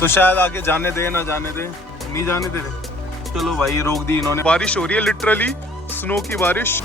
तो शायद आगे जाने दे ना जाने दे, नहीं जाने दे रहे। चलो भाई रोक दी इन्होंने। बारिश हो रही है लिटरली, स्नो की बारिश।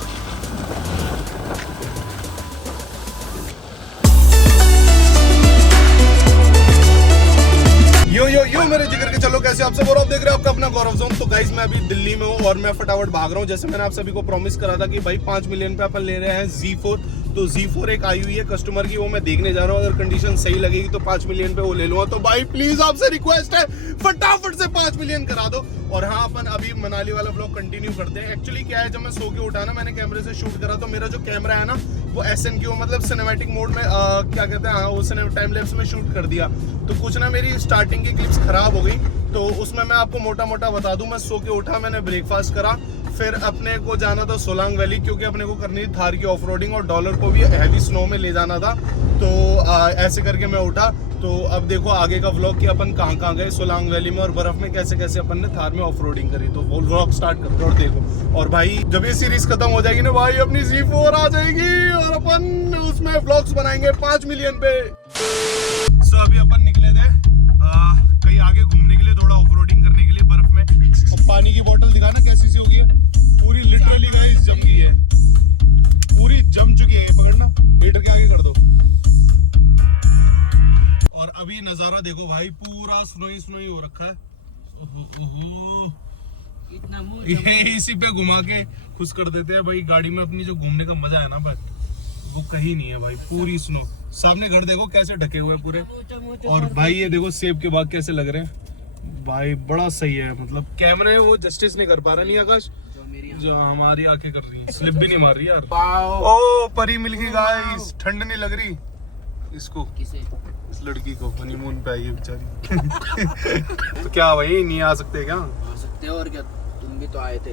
यो मेरे जिगर के चलो कैसे आप सब, और आप देख रहे हो आपका अपना गौरव जोन। तो गाइस मैं अभी दिल्ली में हूँ और मैं फटाफट भाग रहा हूँ। जैसे मैंने आप सभी को प्रॉमिस करा था कि भाई 5 मिलियन पे अपन ले रहे हैं Z4। तो Z4 एक आई हुई है कस्टमर की, वो मैं देखने जा रहा हूँ। अगर कंडीशन सही लगेगी तो 5 मिलियन पे वो ले लूंगा। तो भाई प्लीज आपसे रिक्वेस्ट है, फटाफट से 5 मिलियन करा दो। और हाँ, अपन अभी मनाली वाला ब्लॉग कंटिन्यू करते हैं। एक्चुअली क्या है, जब मैं सो के उठा ना, मैंने कैमरे से शूट करा, तो मेरा जो कैमरा है ना वो SNQ मतलब सिनेमैटिक मोड में क्या कहते हैं, हाँ वो टाइम लैप्स में शूट कर दिया। तो कुछ ना मेरी स्टार्टिंग की क्लिप्स खराब हो गई, तो उसमें मैं आपको मोटा मोटा बता दूं। मैं सो के उठा, मैंने ब्रेकफास्ट करा, फिर अपने को जाना था सोलांग वैली, क्योंकि अपने को करनी थी थार की ऑफ रोडिंग और डॉलर को भी हैवी स्नो में ले जाना था। तो ऐसे करके मैं उठा। तो अब देखो आगे का व्लॉग कि अपन कहाँ कहाँ गए सोलांग वैली में और बर्फ में कैसे कैसे अपन ने थार में ऑफ रोडिंग करी। तो वो व्लॉग स्टार्ट करते और देखो। और भाई जब ये सीरीज खत्म हो जाएगी ना भाई, अपनी Z4 आ जाएगी और अपन उसमें व्लॉग्स बनाएंगे 5 मिलियन पे। सो अभी अपन निकले थे कहीं आगे घूमने के लिए, थोड़ा ऑफ रोडिंग करने के लिए बर्फ में। और पानी की बोतल दिखाना कैसी सी होगी, पूरी लिटरली गाइस जम गई है, पूरी जम चुकी है। पकड़ना, मीटर के आगे कर दो। और अभी नजारा देखो भाई, पूरा स्नोई स्नोई हो रखा है। ये इसी पे घुमा के खुश कर देते हैं भाई। गाड़ी में अपनी जो घूमने का मजा है ना बट वो कहीं नहीं है भाई, पूरी स्नो। सामने घर देखो कैसे ढके हुए पूरे। और भाई ये देखो सेब के बाग कैसे लग रहे हैं भाई, बड़ा सही है। मतलब कैमरे वो जस्टिस नहीं कर पा रहे, नहीं आकाश, जो हमारी आंखें कर रही हैं। स्लिप भी नहीं मार रही यार। ओ परी मिल गई गाइस, ठंड नहीं लग रही इसको, इस लड़की को। हनीमून पे आई है बेचारी। तो क्या भाई नहीं आ सकते क्या? आ सकते हो, और क्या, तुम भी तो आए थे।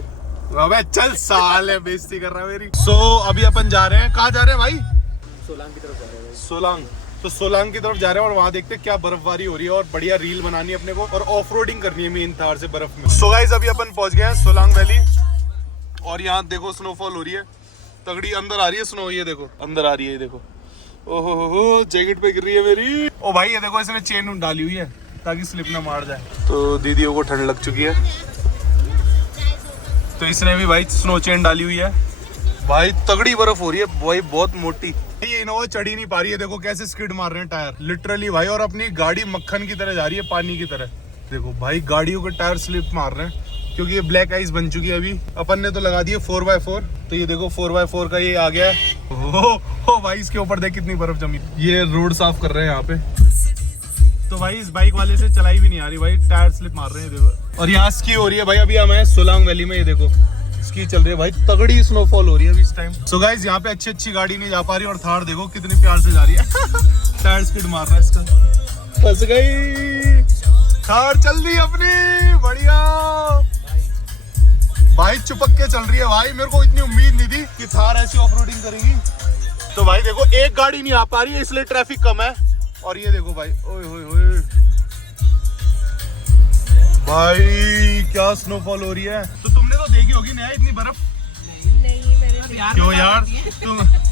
अबे चल साले, बेइज्जती कर रहा है मेरी। सो अभी अपन जा रहे हैं, कहाँ जा रहे हैं भाई? सोलांग की तरफ जा रहे हैं। सोलांग। तो सोलांग की तरफ जा रहे हैं और वहाँ देखते हैं क्या बर्फबारी हो रही है। और बढ़िया रील बनानी है अपने को और ऑफ रोडिंग करनी है मेन थार से बर्फ में। सो गाइस अभी अपन पहुंच गए हैं सोलांग वैली और यहाँ देखो स्नोफॉल हो रही है तगड़ी। अंदर आ रही है स्नो, ये देखो अंदर आ रही है, ये देखो। ओहो जैकेट पे गिर रही है मेरी। ओ भाई ये देखो, इसने चेन डाली हुई है ताकि स्लिप ना मार जाए। तो दीदियों को ठंड लग चुकी है, तो इसने भी भाई स्नो चेन डाली हुई है। भाई तगड़ी बर्फ हो रही है भाई, बहुत मोटी। ये इनोवा चढ़ी नहीं पा रही है, देखो कैसे स्किड मार रहे हैं टायर लिटरली भाई। और अपनी गाड़ी मक्खन की तरह जा रही है, पानी की तरह। देखो भाई गाड़ियों के टायर स्लिप मार रहे हैं क्योंकि ये ब्लैक आइस बन चुकी है। अभी अपन ने तो लगा दिए 4x4, तो ये देखो 4x4 का ये आ गया है। ओ भाई इसके ऊपर देख कितनी बर्फ जमी। ये रोड साफ कर रहे हैं यहाँ पे। तो भाई इस बाइक वाले से चलाई भी नहीं आ रही भाई, टायर स्लिप मार रहे हैं देखो। और यहाँ स्की हो रही है भाई, अभी हम हैं सोलांग वैली में, ये देखो स्की चल रही है भाई, तगड़ी स्नोफॉल हो रही है अभी इस टाइम। सो गाइस यहाँ पे अच्छी गाड़ी नहीं जा पा रही और थार देखो कितनी प्यार से जा रही है। टायर स्किड मार रहा है इसका। फंस गई थार, चल रही अपनी बढ़िया भाई, चुपक के चल रही है भाई। मेरे को इतनी उम्मीद नहीं थी कि थार ऐसी ऑफ रोडिंग करेगी। तो भाई देखो एक गाड़ी नहीं आ पा रही है इसलिए ट्रैफिक कम है। और ये देखो भाई, ओए होए होए भाई क्या स्नोफॉल हो रही है। तो तुमने तो देखी होगी ना इतनी बर्फ? नहीं मैंने क्यों यार,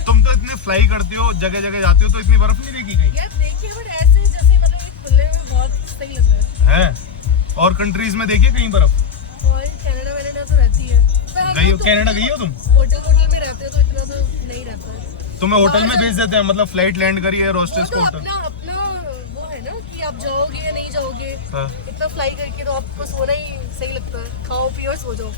तुम तो इतने फ्लाई करती हो, जगह जगह जाती हो, तो इतनी बर्फ नहीं देखी कहीं? यार देखिए, बट ऐसे जैसे मतलब एक खुले में बहुत सही लग रहा है। और कंट्रीज में देखिए कहीं बर्फ? और कनाडा वनाडा तो रहती है। गई हो कनाडा, गई हो तुम? होटल में रहते हो तो इतना तो नहीं रहता है। तुम्हें होटल में भेज देते हैं, मतलब फ्लाइट लैंड करी है रोस्टेस को होटल। अपना वो है ना कि आप जाओगे या नहीं जाओगे। इतना फ्लाई करके तो आपको सोना ही सही लगता है, खाओ पियो सो जाओ।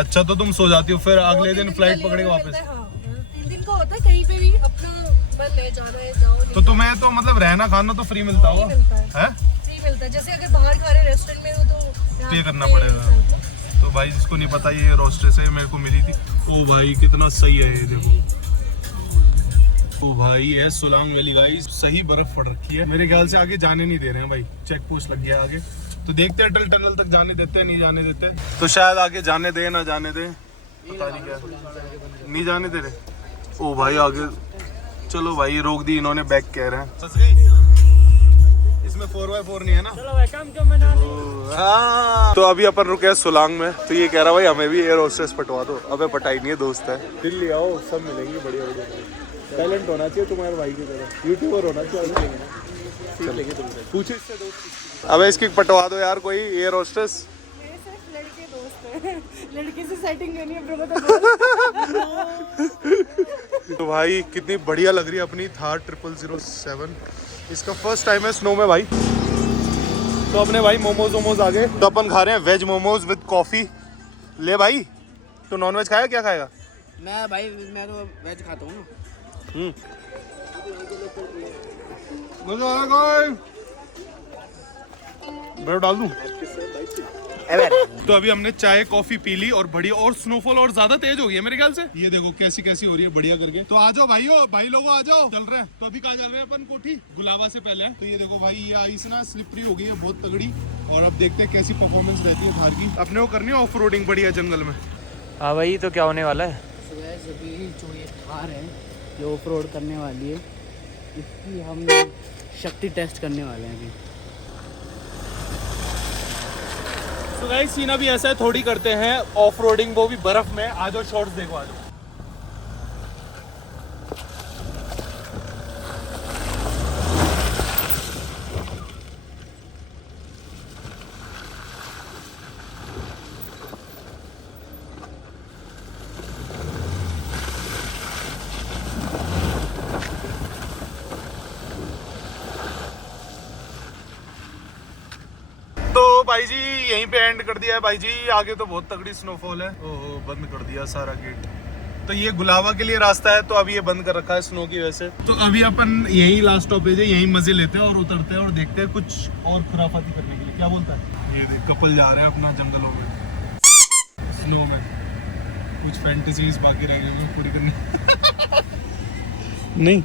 अच्छा तो तुम सो जाती हो, फिर अगले दिन फ्लाइट पकड़े वापस? हाँ 3 दिन का होता है, कहीं पे भी अपना मन ले जाना है जाओ। तो तुम्हें तो मतलब रहना खाना तो फ्री मिलता होगा? फ्री मिलता है। जैसे अगर बाहर खा रहे रेस्टोरेंट में हो तो पे करना पड़ेगा। तो भाई जिसको नहीं पता ये रोस्टेस है, मेरे को मिली थी। ओ भाई कितना सही है ये देखो। ओ भाई है सोलांग वैली गाइस, सही बर्फ पड़ रखी है। मेरे ख्याल से आगे जाने नहीं दे रहे हैं भाई, चेक पोस्ट लग गया आगे। तो देखते हैं टनल तक जाने देते हैं नहीं जाने देते। तो शायद आगे जाने दे ना जाने दे, पता नहीं क्या, नहीं जाने दे रहे। ओ भाई आगे चलो भाई, रोक दी इन्होंने, बैक कह रहे हैं। फंस गई इसमें 4x4 नहीं है ना? चलो भाई काम क्यों मना रहे? हाँ। तो अभी अपन रुके हैं सोलांग में, तो ये कह रहा भाई हमें भी एयर होस्टेस पटवा दो। अबे पटाई नहीं है, दोस्त है। दिल्ली आओ सब मिलेंगे बढ़िया बढ़िया। टैलेंट होना चाहिए तुम्हारे भाई की तरह, यूट्यूबर होना चाहिए। पूछे इससे दोस्त। अबे इसकी पटवा दो यार कोई एयर होस्टेस। मेरे सिर्फ लड़के दोस्त हैं, लड़के से सेटिंग करनी है ब्रो तो तो भाई कितनी बढ़िया लग रही है अपनी थार 0007। इसका फर्स्ट टाइम है स्नो में भाई। तो अपने भाई मोमोज आ गए, तो अपन खा रहे हैं वेज मोमोज विद कॉफी। ले भाई, तो नॉन वेज खाएगा क्या खाएगा? मैं भाई मैं तो वेज खाता हूँ ना। मजा आएगा। ब्रेड डाल दूं? तो अभी हमने चाय कॉफी पी ली और बढ़िया, और स्नोफॉल और ज्यादा तेज हो गई है मेरे ख्याल से। ये देखो कैसी कैसी हो रही है बढ़िया करके। तो आ जाओ भाई लोगों आ जाओ, चल रहे हैं। तो अभी कहाँ जा रहे हैं अपन? कोठी गुलाबा से पहले। तो ये देखो भाई, ये आइस ना स्लिपरी हो गई है बहुत तगड़ी, और अब देखते हैं कैसी परफॉर्मेंस रहती है बाहर की। अपने को करनी है ऑफ रोडिंग बढ़िया जंगल में। हाँ भाई, तो क्या होने वाला है? अभी जो ये थार है ये ऑफ रोड करने वाली है, इसकी हम शक्ति टेस्ट करने वाले हैं अभी। तो गाइस सीन अभी ऐसा है, थोड़ी करते हैं ऑफ रोडिंग, वो भी बर्फ में। आ जाओ शॉर्ट्स देखो, आ जाओ। तो भाई जी यहीं पे एंड कर दिया है भाई जी। आगे तो बहुत तगड़ी स्नोफॉल है। ओहो, बंद कर दिया सारा गेट। तो ये गुलाबा के लिए रास्ता है, तो अभी ये बंद कर रखा है स्नो की वजह से। तो अभी अपन यही लास्ट स्टॉपेज है, यहीं मजे लेते हैं और उतरते हैं और देखते हैं कुछ और खुराफाती करने के लिए। क्या बोलता है? ये देख कपल जा रहे हैं अपना जंगलों में स्नो में। कुछ फैंटेसीज बाकी रह गई पूरी करनी। नहीं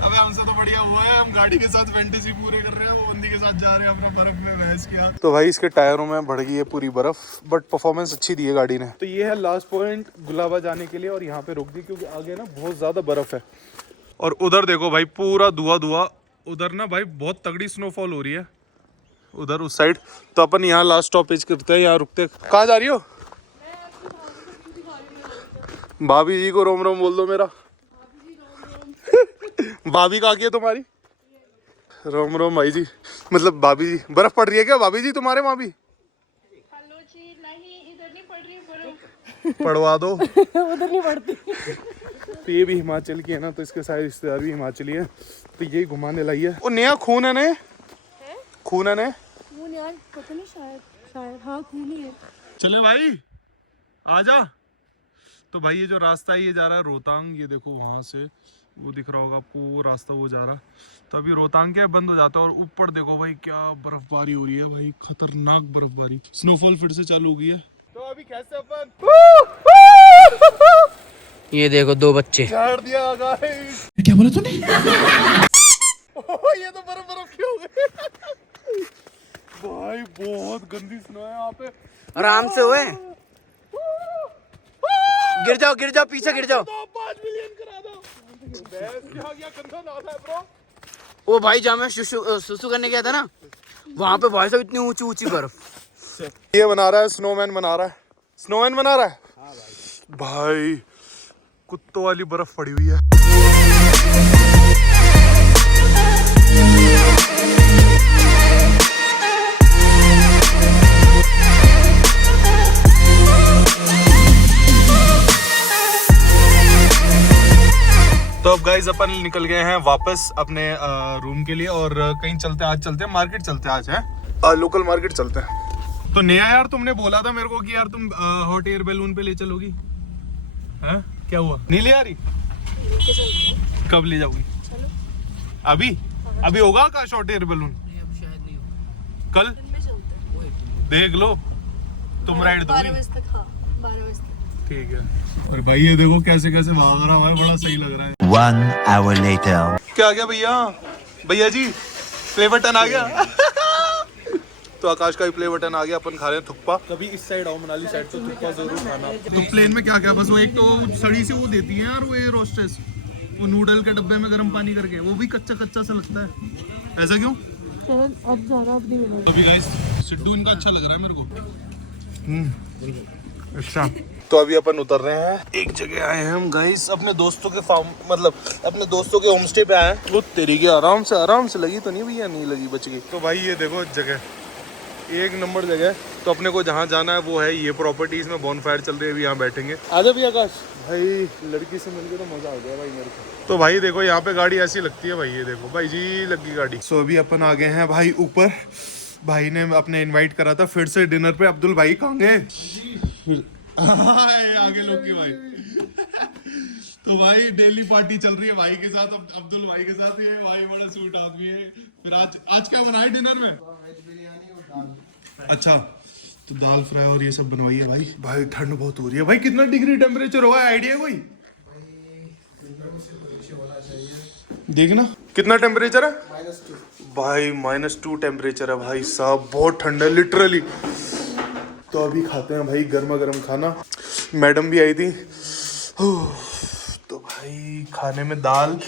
अबे हमसे तो बढ़िया हुआ है, हम गाड़ी के साथ फैंटेसी पूरे कर रहे हैं, वो बंदी के साथ जा रहे हैं अपना बर्फ में बहस किया। तो भाई इसके टायरों में बढ़ गई है पूरी बर्फ, बट परफॉर्मेंस अच्छी दी है गाड़ी ने। तो ये है लास्ट पॉइंट गुलाबा जाने के लिए, और यहाँ पे रुक दी क्योंकि आगे ना बहुत ज्यादा बर्फ है। और उधर देखो भाई पूरा धुआं, उधर ना भाई बहुत तगड़ी स्नोफॉल हो रही है उधर उस साइड। तो अपन यहाँ लास्ट स्टॉपेज करते हैं, यहाँ रुकते। कहाँ जा रही हो? भाभी जी को रोम रोम बोल दो मेरा। भाभी कहाँ की है तुम्हारी? रोम रोम भाई जी, मतलब भाभी जी। बर्फ पड़ रही है क्या भाभी जी तुम्हारे वहाँ भी? हेलो जी, नहीं इधर नहीं पड़ रही बर्फ। पड़वा दो। उधर नहीं पड़ती। तो ये भी हिमाचल की है ना, तो इसके सारे रिश्तेदार भी हिमाचली है, तो यही घुमाने लाई है। और नया खून है ने? खून है ने? खून यार पता नहीं, शायद हाँ खून ही है। चले भाई आजा। तो भाई ये जो रास्ता है ये जा रहा है रोहतांग। ये देखो वहां से वो दिख रहा होगा पूरा रास्ता वो जा रहा। तो अभी रोहतांग क्या बंद हो जाता है, और ऊपर देखो भाई क्या बर्फबारी हो रही है भाई, खतरनाक बर्फबारी। स्नोफॉल फिर से चालू हो गई है। तो अभी कैसे अपन ये देखो दो बच्चे झाड़ दिया गाइस। क्या बोला तूने? ये तो बर्फ क्यों हो गई भाई, बहुत गंदी स्नो है यहाँ पे। आराम से हुए, गिर जाओ पीछे गिर जाओ। 5 मिलियन करा दो। ब्रो ओ भाई जहाँ मैं सुसु करने गया था ना, वहाँ पे भाई साहब इतनी ऊंची ऊंची बर्फ। ये बना रहा है स्नोमैन बना रहा है। हाँ भाई कुत्तों वाली बर्फ पड़ी हुई है। तो अब गाइज अपन निकल गए हैं वापस अपने रूम के लिए, और कहीं चलते हैं मार्केट चलते हैं आज है, लोकल मार्केट चलते हैं। तो नया यार तुमने बोला था मेरे को कि यार तुम हॉट एयर बैलून पे ले चलोगी, हैं? क्या हुआ? नहीं ले आ रही? कब ले जाओगी? अभी होगा आकाश हॉट एयर बैलून? शायद नहीं हो। कल देख लो, तुम राइड दोगी? 12 बजे तक। हाँ 12 बजे तक। ठीक है। और भाई ये देखो कैसे कैसे भाग रहा है, बड़ा सही लग रहा है। 1 hour later. क्या आ गया भैया जी प्ले बटन आ गया। तो आकाश का भी प्ले बटन आ गया। अपन खा रहे हैं थुक्पा। कभी इस साइड आओ, मनाली साइड, तो थुक्पा जरूर खाना। तो प्लेन में क्या क्या, बस वो एक तो सड़ी से वो देती है यार, वो एयर होस्टेस, वो नूडल के डब्बे में गर्म पानी करके, वो भी कच्चा सा लगता है। ऐसा क्यों? अब ज़्यादा अब नहीं मिलेगा। अभी गाइस सिड्डू इनका अच्छा लग रहा है मेरे को। अच्छा तो अभी अपन उतर रहे हैं, एक जगह आए हैं हम गाइस, अपने दोस्तों के फार्म, मतलब अपने दोस्तों के होम स्टे पे आए हैं। वो तेरी के आराम से लगी तो नहीं भैया, नहीं लगी, बच गई। तो भाई ये देखो जगह, एक नंबर जगह। तो अपने को जहाँ जाना है वो है ये प्रॉपर्टीज में, बॉनफायर चल रही है, अभी यहाँ बैठेंगे। आजा भैया आकाश भाई, लड़की से मिलके तो मजा आ गया भाई मेरे को। तो भाई देखो यहाँ पे गाड़ी ऐसी लगती है भाई, ये देखो भाई जी लगी गाड़ी। सो अभी अपन आ गए हैं भाई ऊपर, भाई ने अपने इनवाइट करा था फिर से डिनर पे। अब्दुल भाई कहाँ गए? आगे लोग के भाई। तो भाई डेली पार्टी चल रही है भाई के साथ, अब्दुल भाई के साथ। ये भाई बड़ा स्वीट आदमी है। फिर आज क्या बनाए डिनर में? अच्छा, तो दाल फ्राई और ये सब बनवाई है भाई। भाई ठंड बहुत हो रही है भाई, कितना डिग्री टेम्परेचर होगा, आइडिया कोई? देखना कितना टेम्परेचर है भाई, -2 टेम्परेचर है भाई साहब, बहुत ठंड है लिटरली। तो अभी खाते हैं भाई गर्मा गर्म खाना। मैडम भी आई थी। तो भाई खाने में दाल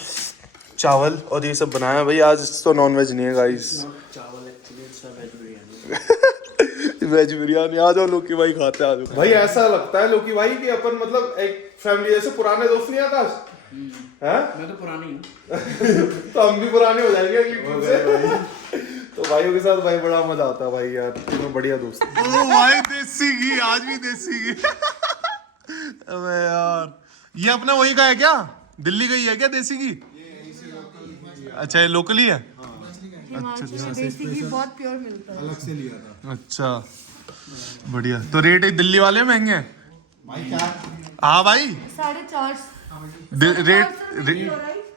चावल और ये सब बनाया भाई। आज तो नॉन वेज नहीं है गाइस, चावल actually veg biryani. Veg biryani. आ जाओ लोकी भाई, खाते आ जाओ भाई। ऐसा लगता है लोकी भाई कि अपन मतलब एक फैमिली जैसे, पुराने दोस्त नहीं आकाश है? मैं तो पुरानी हूँ। तो हम भी पुराने हो जाएंगे अगली ट्रिप से। तो भाइयों के साथ भाई बड़ा मजा आता है भाई यार, तीनों बढ़िया दोस्त। ओ भाई देसी घी, आज भी देसी घी। अबे यार ये अपना वही का है क्या? दिल्ली का ही है क्या देसी घी? अच्छा ये लोकली है। हिमाचल में देसी घी बहुत प्योर मिलता है, अलग से लिया था। अच्छा बढ़िया। तो रेट दिल्ली वाले महंगे हैं भाई क्या? हाँ भाई 450।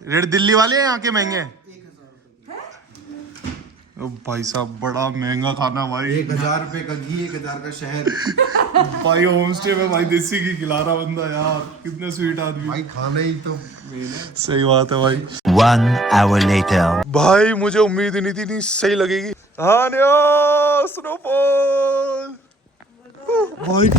रेट दिल्ली वाले हैं, यहाँ के महंगे हैं। ओ भाई साहब बड़ा महंगा खाना भाई। 1000 रुपए का घी, 1000 का शहद। भाई होम स्टे में भाई देसी घी खिला रहा बंदा यार, कितने स्वीट आदमी। भाई खाना ही तो मेन है। सही बात है भाई। 1 hour later. भाई मुझे उम्मीद ही नहीं थी, नहीं सही लगेगी। हाँ स्नोफॉल भाई,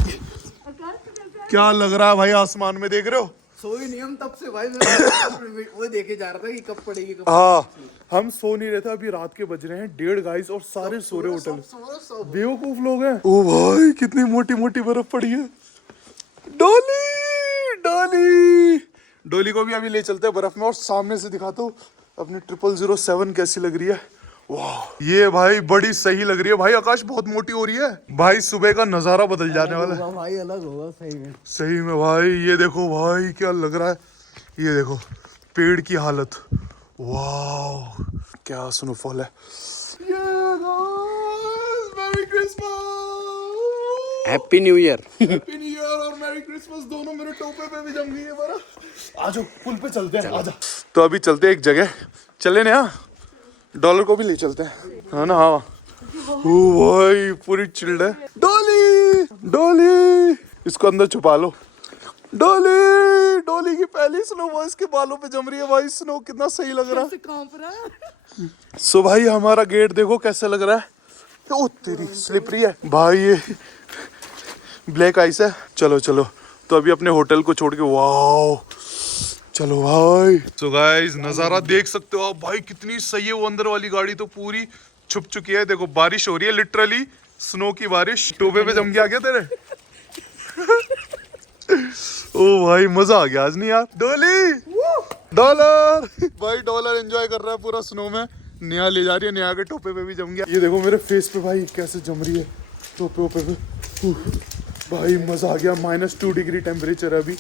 क्या लग रहा है भाई, आसमान में देख रहे हो? सोई नहीं हम तब से भाई, वो देखे जा रहा था कि कब पड़ेगी कब। हाँ हम सो नहीं रहे थे, अभी रात के बज रहे हैं 1:30 गाइस, और सारे सो रहे होटल। बेवकूफ लोग हैं। ओ भाई कितनी मोटी मोटी बर्फ पड़ी है। डोली को भी अभी ले चलते हैं बर्फ में, और सामने से दिखाता हूँ अपनी 0007 कैसी लग रही है। वाह ये भाई बड़ी सही लग रही है भाई। आकाश बहुत मोटी हो रही है भाई, सुबह का नजारा बदल जाने वाला है भाई, अलग होगा सही में। सही में भाई। ये देखो भाई क्या लग रहा है, ये देखो पेड़ की हालत। वाह क्या स्नोफॉल है। Merry Christmas, happy new year. Happy new year और मैरी क्रिसमस दोनों मेरे टोपे पे भी जम गई है बर्फ। आजो पुल पे चलते हैं, आजा। तो अभी चलते हैं एक जगह, चले ना डॉलर को भी ले चलते हैं, है ना? हाँ ओ भाई पूरी चिल्ड है। डोली इसको अंदर छुपा लो। डोली की पहली स्नो वो इसके बालों पे जम रही है भाई। स्नो कितना सही लग रहा है। सो भाई हमारा गेट देखो कैसे लग रहा है। ओ तेरी स्लिपरी है भाई, ये ब्लैक आइस है। चलो तो अभी अपने होटल को छोड़ के, वाओ चलो भाई। सो गाइस नजारा देख सकते हो आप भाई, कितनी सही है। वो अंदर वाली गाड़ी तो पूरी छुप चुकी है। देखो बारिश हो रही है, लिटरली स्नो की बारिश। टोपे पे जम गया क्या तेरे? ओ भाई मजा आ गया आज नहीं यार। डॉलर भाई, डॉलर एंजॉय कर रहा है पूरा स्नो में। नया ले जा रही है, नया के टोपे पे भी जम गया। ये देखो मेरे फेस पे भाई कैसे जम रही है टोपे पे। भाई मजा आ गया। -2 डिग्री टेम्परेचर है अभी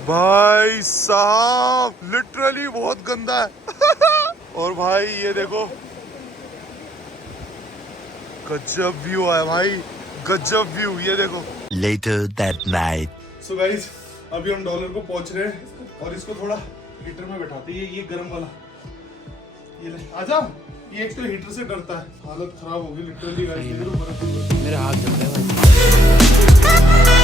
भाई साहब, लिटरली बहुत गंदा है। और भाई ये देखो गजब व्यू है भाई, गजब व्यू। ये देखो Later that night. So guys अभी हम डॉलर को पहुंच रहे हैं, और इसको थोड़ा हीटर में बैठाते हैं। ये गर्म वाला, ये ले आजा। ये एक तो हीटर से डरता है, हालत खराब होगी लिटरली गाइस। मेरे हाथ जल रहे हैं भाई।